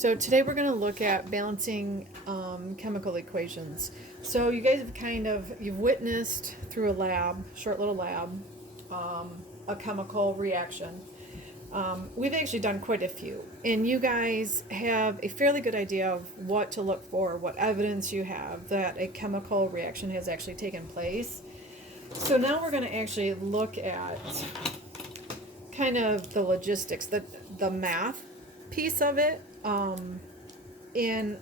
So today we're going to look at balancing chemical equations. So you guys have you've witnessed through a lab, short little lab, a chemical reaction. We've actually done quite a few, and you guys have a fairly good idea of what to look for, what evidence you have that a chemical reaction has actually taken place. So now we're going to actually look at kind of the logistics, the math piece of it, in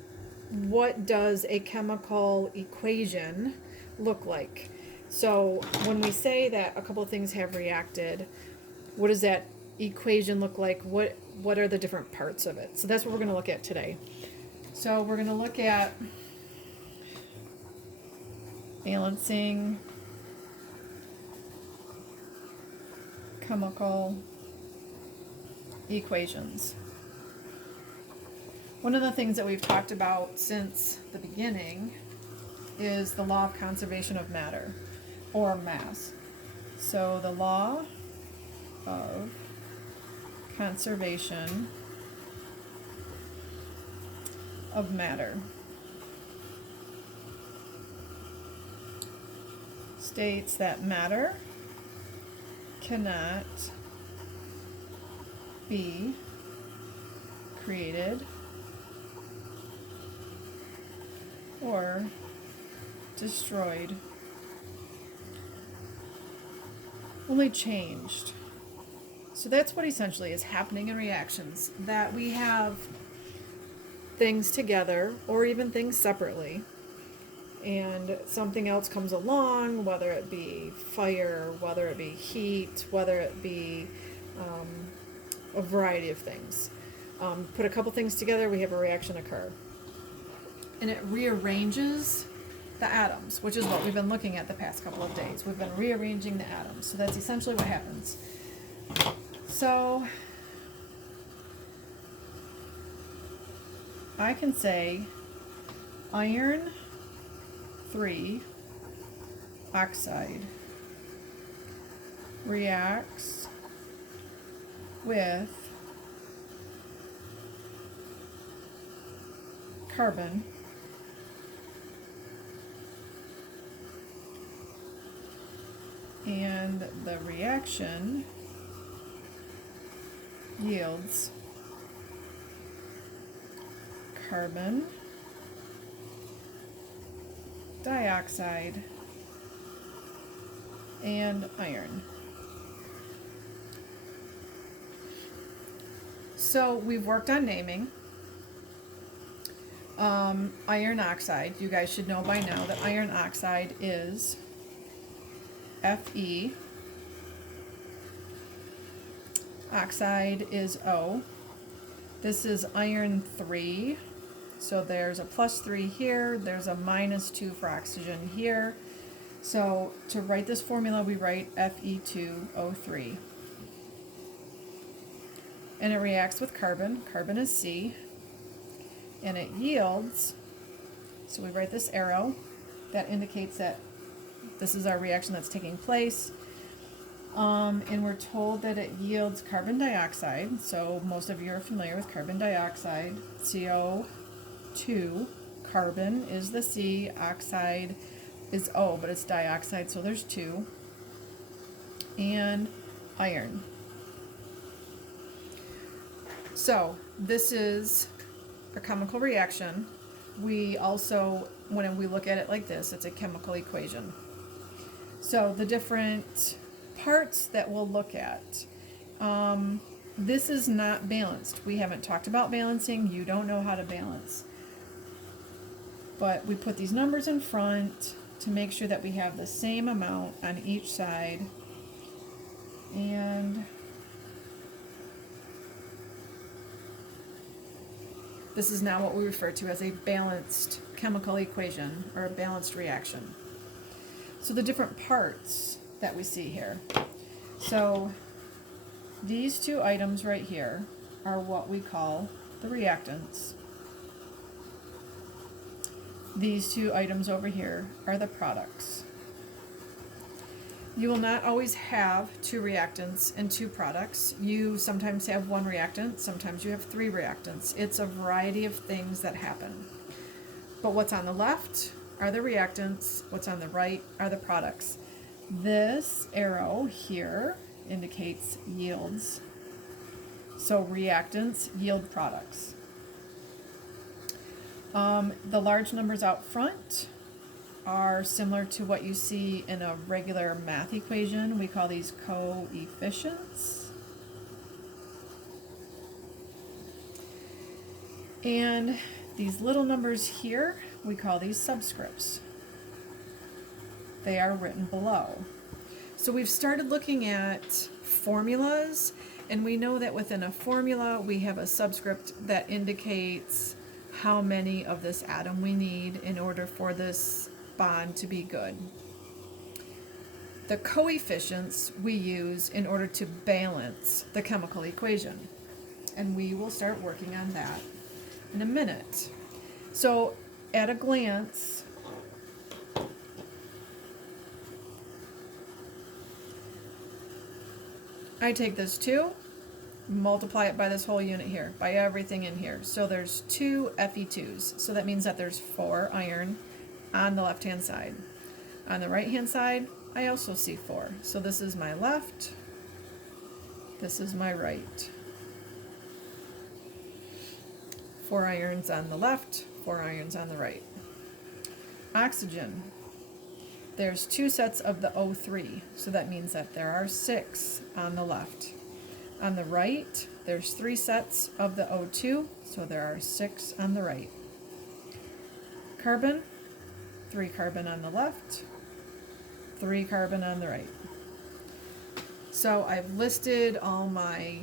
what does a chemical equation look like. So when we say that a couple of things have reacted, what does that equation look like? What are the different parts of it? So that's what we're going to look at today. So we're going to look at balancing chemical equations. One of the things that we've talked about since the beginning is the law of conservation of matter, or mass. So the law of conservation of matter states that matter cannot be created or destroyed, only changed. So that's what essentially is happening in reactions, that we have things together or even things separately, and something else comes along, whether it be fire, whether it be heat, whether it be a variety of things. Put a couple things together, we have a reaction occur. And it rearranges the atoms, which is what we've been looking at the past couple of days. We've been rearranging the atoms. So that's essentially what happens. So I can say iron 3 oxide reacts with carbon and the reaction yields carbon dioxide and iron. So we've worked on naming. Iron oxide, you guys should know by now that iron oxide is Fe. Oxide is O. This is iron 3. So there's a +3 here, there's a -2 for oxygen here. So to write this formula, we write Fe2O3. And it reacts with carbon. Carbon is C. And it yields, so we write this arrow that indicates that this is our reaction that's taking place. And we're told that it yields carbon dioxide. So most of you are familiar with carbon dioxide. CO2. Carbon is the C. Oxide is O, but it's dioxide, so there's 2. And iron. So this is a chemical reaction. We also, when we look at it like this, it's a chemical equation. So the different parts that we'll look at, this is not balanced. We haven't talked about balancing. You don't know how to balance. But we put these numbers in front to make sure that we have the same amount on each side. And this is now what we refer to as a balanced chemical equation, or a balanced reaction. So the different parts that we see here. So these two items right here are what we call the reactants. These two items over here are the products. You will not always have two reactants and two products. You sometimes have one reactant, sometimes you have three reactants. It's a variety of things that happen. But what's on the left are the reactants, what's on the right are the products. This arrow here indicates yields. So reactants yield products. The large numbers out front are similar to what you see in a regular math equation. We call these coefficients. And these little numbers here, we call these subscripts. They are written below. So we've started looking at formulas, and we know that within a formula we have a subscript that indicates how many of this atom we need in order for this bond to be good. The coefficients we use in order to balance the chemical equation, and we will start working on that in a minute. So at a glance, I take this 2, multiply it by this whole unit here, by everything in here. So there's 2 Fe2s. So that means that there's 4 iron on the left-hand side. On the right-hand side, I also see 4. So this is my left, this is my right. 4 irons on the left, 4 irons on the right. Oxygen. There's 2 sets of the O3, so that means that there are 6 on the left. On the right, there's 3 sets of the O2, so there are 6 on the right. Carbon, 3 carbon on the left, 3 carbon on the right. So I've listed all my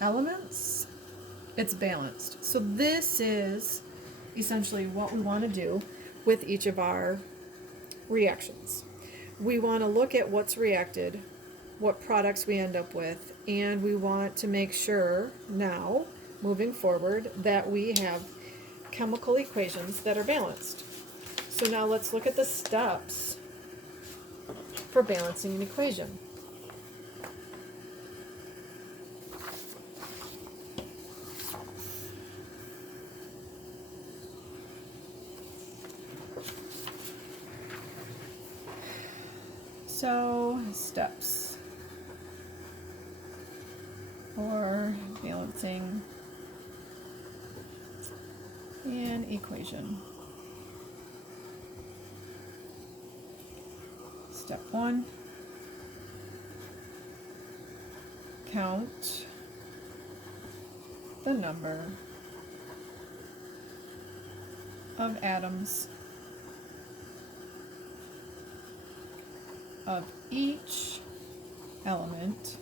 elements. It's balanced. So this is essentially what we want to do with each of our reactions. We want to look at what's reacted, what products we end up with, and we want to make sure now, moving forward, that we have chemical equations that are balanced. So now let's look at the steps for balancing an equation. So, steps for balancing an equation. Step 1, count the number of atoms of each element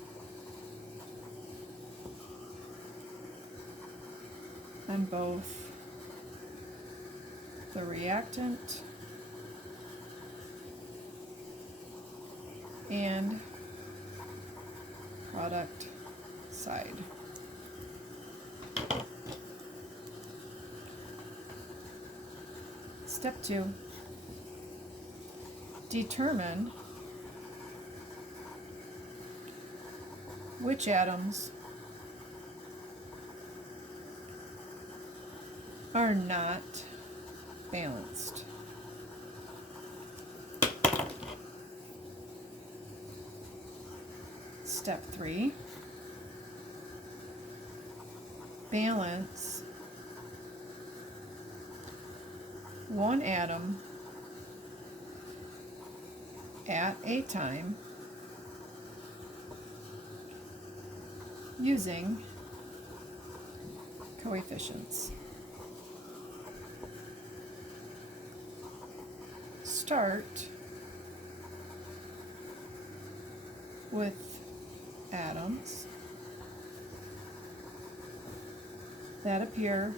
on both the reactant and product side. Step 2, determine which atoms are not balanced. Step 3, balance one atom at a time using coefficients. Start with atoms that appear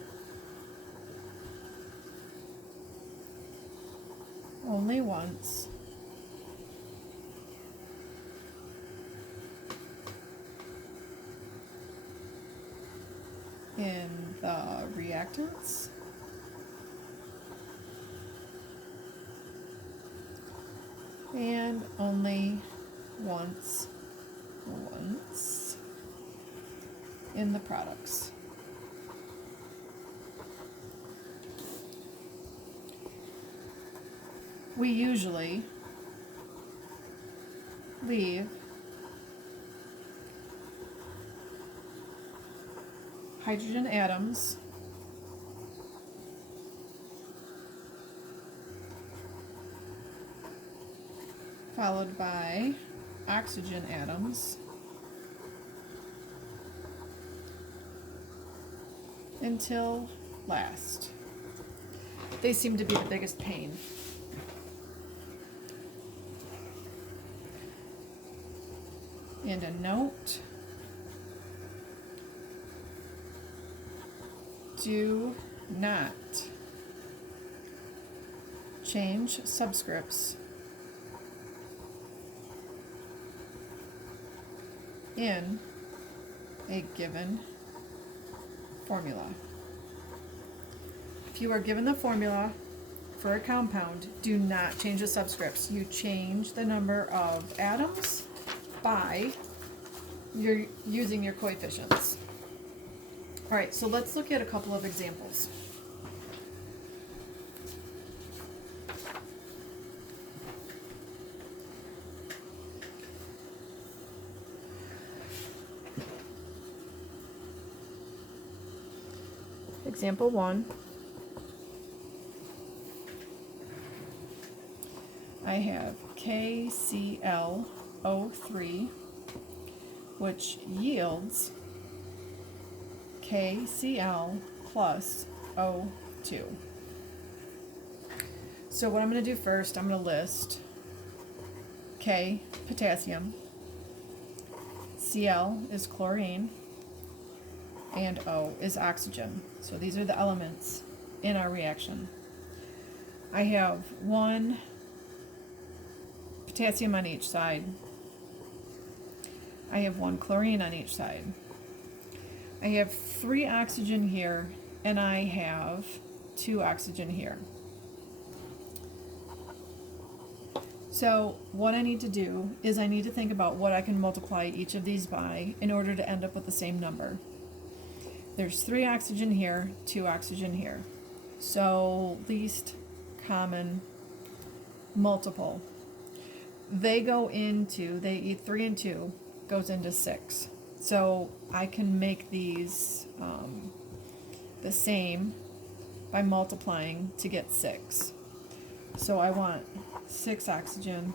only once in the reactants and only once in the products. We usually leave hydrogen atoms followed by oxygen atoms until last. They seem to be the biggest pain. And a note, do not change subscripts in a given formula. If you are given the formula for a compound, do not change the subscripts. You change the number of atoms by using your coefficients. All right, so let's look at a couple of examples. Example 1. I have KClO3, which yields KCl plus O2. So what I'm going to do first, I'm going to list K, potassium, Cl is chlorine, and O is oxygen. So these are the elements in our reaction. I have 1 potassium on each side. I have 1 chlorine on each side. I have 3 oxygen here, and I have 2 oxygen here. So what I need to do is I need to think about what I can multiply each of these by in order to end up with the same number. There's 3 oxygen here, 2 oxygen here. So least common multiple. They eat 3 and 2 goes into 6. So I can make these the same by multiplying to get 6. So I want 6 oxygen.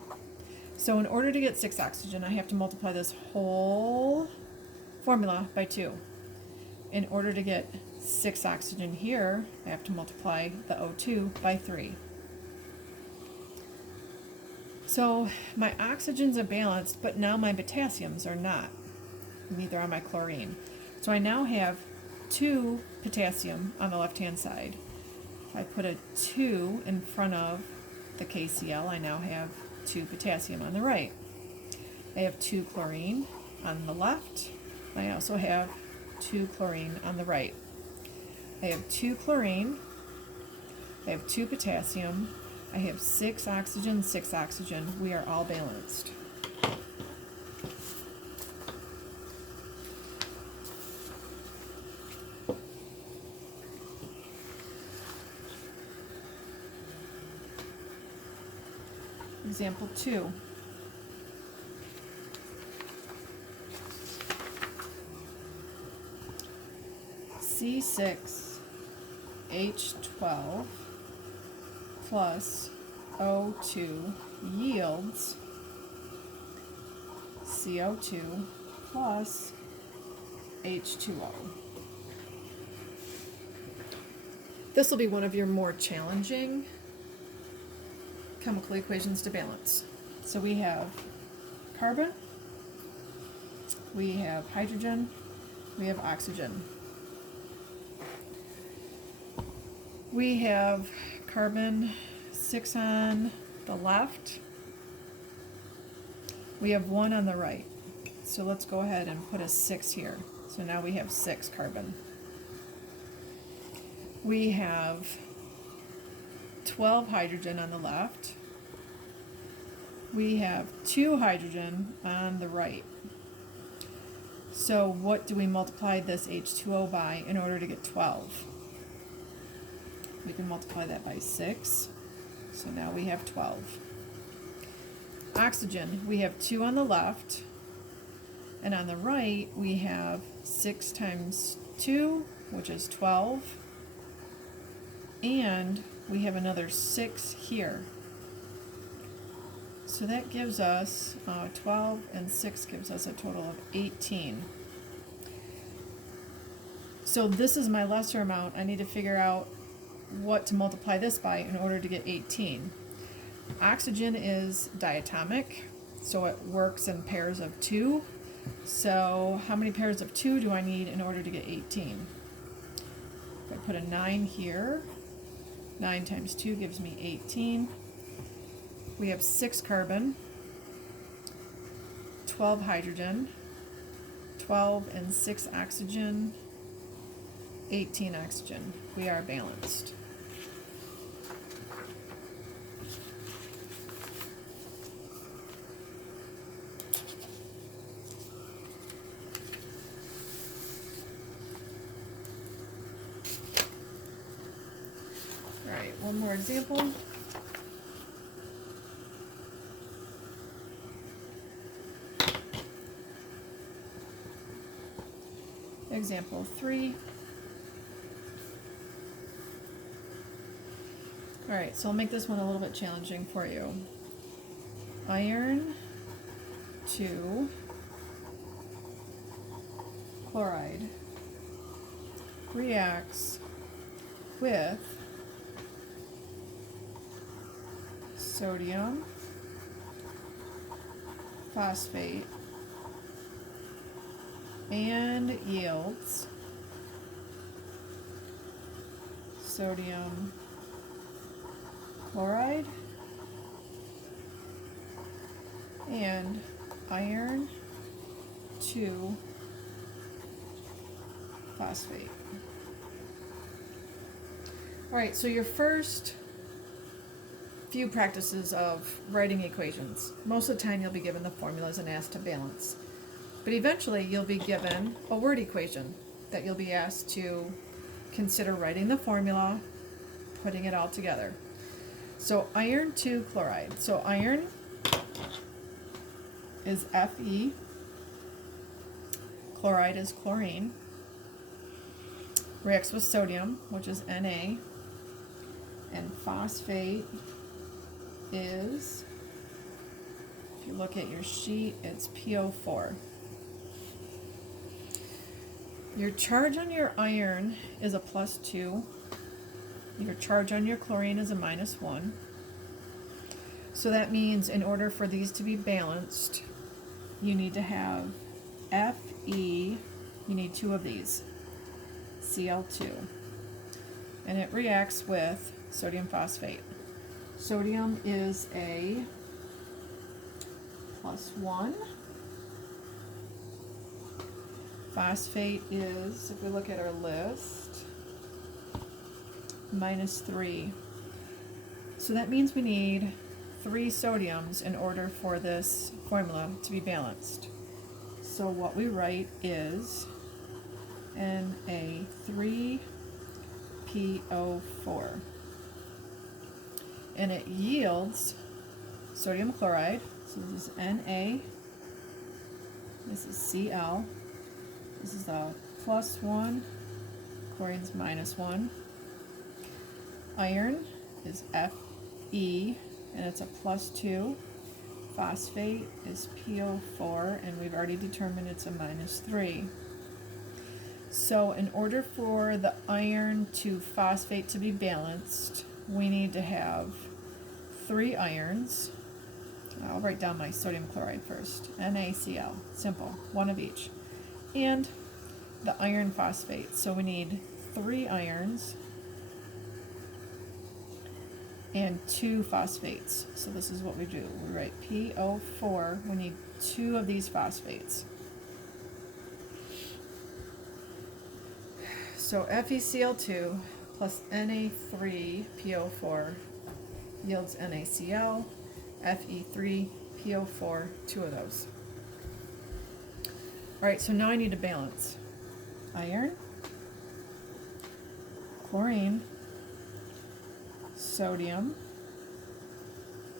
So in order to get 6 oxygen, I have to multiply this whole formula by 2. In order to get 6 oxygen here, I have to multiply the O2 by 3. So my oxygens are balanced, but now my potassiums are not. Neither are my chlorine. So I now have 2 potassium on the left-hand side. If I put a 2 in front of the KCl, I now have 2 potassium on the right. I have 2 chlorine on the left. I also have 2 chlorine on the right. I have 2 chlorine. I have 2 potassium. I have 6 oxygen, 6 oxygen. We are all balanced. Example 2. C6H12 plus O2 yields CO2 plus H2O. This will be one of your more challenging chemical equations to balance. So we have carbon, we have hydrogen, we have oxygen. We have carbon 6 on the left. We have 1 on the right. So let's go ahead and put a 6 here. So now we have 6 carbon. We have 12 hydrogen on the left. we have 2 hydrogen on the right. So what do we multiply this H2O by in order to get 12? We can multiply that by 6. So now we have 12. Oxygen, we have 2 on the left, and on the right we have 6 times 2, which is 12, and we have another 6 here. So that gives us 12 and 6 gives us a total of 18. So this is my lesser amount. I need to figure out what to multiply this by in order to get 18. Oxygen is diatomic, so it works in pairs of 2. So how many pairs of 2 do I need in order to get 18? If I put a 9 here, 9 times 2 gives me 18. We have 6 carbon, 12 hydrogen, 12 and 6 oxygen, 18 oxygen. We are balanced. All right, one more example. Example 3. All right, so I'll make this one a little bit challenging for you. Iron 2 chloride reacts with sodium phosphate and yields sodium chloride and iron 2 phosphate. All right, so your first few practices of writing equations, most of the time you'll be given the formulas and asked to balance. But eventually you'll be given a word equation that you'll be asked to consider writing the formula, putting it all together. So iron 2 chloride. So iron is Fe, chloride is chlorine, reacts with sodium, which is Na, and phosphate is, if you look at your sheet, it's PO4. Your charge on your iron is a +2. Your charge on your chlorine is a -1. So that means in order for these to be balanced, you need to have Fe, you need 2 of these, Cl2. And it reacts with sodium phosphate. Sodium is a +1. Phosphate is, if we look at our list, -3. So that means we need 3 sodiums in order for this formula to be balanced. So what we write is Na3PO4. And it yields sodium chloride. So this is Na, this is Cl, this is a +1, chlorine's -1. Iron is Fe, and it's a +2. Phosphate is PO4, and we've already determined it's a -3. So in order for the iron to phosphate to be balanced, we need to have 3 irons. I'll write down my sodium chloride first. NaCl, simple, 1 of each. And the iron phosphate. So we need 3 irons and 2 phosphates. So this is what we do. We write PO4, we need 2 of these phosphates. So FeCl2 plus Na3PO4 yields NaCl. Fe3 PO4, 2 of those. Alright, so now I need to balance iron, chlorine, sodium,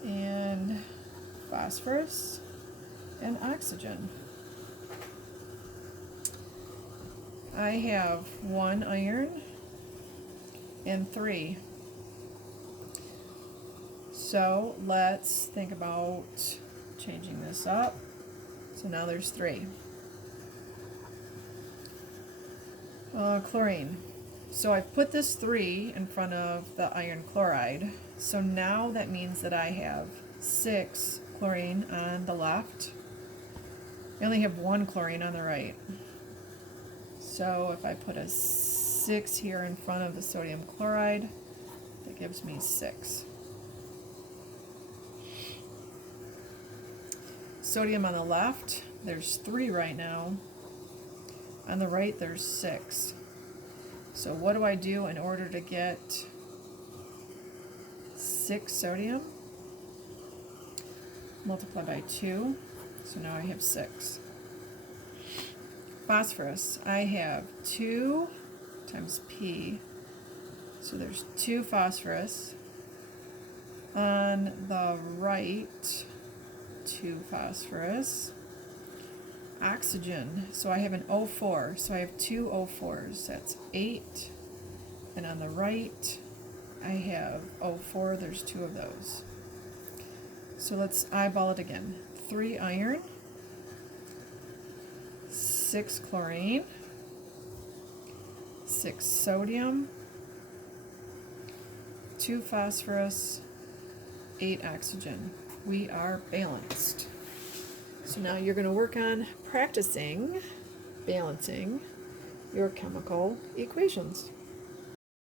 and phosphorus, and oxygen. I have 1 iron and 3. So let's think about changing this up. So now there's 3. Chlorine. So I've put this 3 in front of the iron chloride. So now that means that I have 6 chlorine on the left. I only have 1 chlorine on the right. So if I put a 6 here in front of the sodium chloride, that gives me 6. Sodium on the left, there's 3 right now. On the right, there's 6. So what do I do in order to get 6 sodium? Multiply by 2, so now I have 6. Phosphorus, I have 2 times P, so there's 2 phosphorus. On the right, 2 phosphorus. Oxygen, so I have an O4, so I have 2 O4s, that's 8. And on the right, I have O4, there's 2 of those. So let's eyeball it again. 3 iron, 6 chlorine, 6 sodium, 2 phosphorus, 8 oxygen. We are balanced. So now you're going to work on practicing balancing your chemical equations.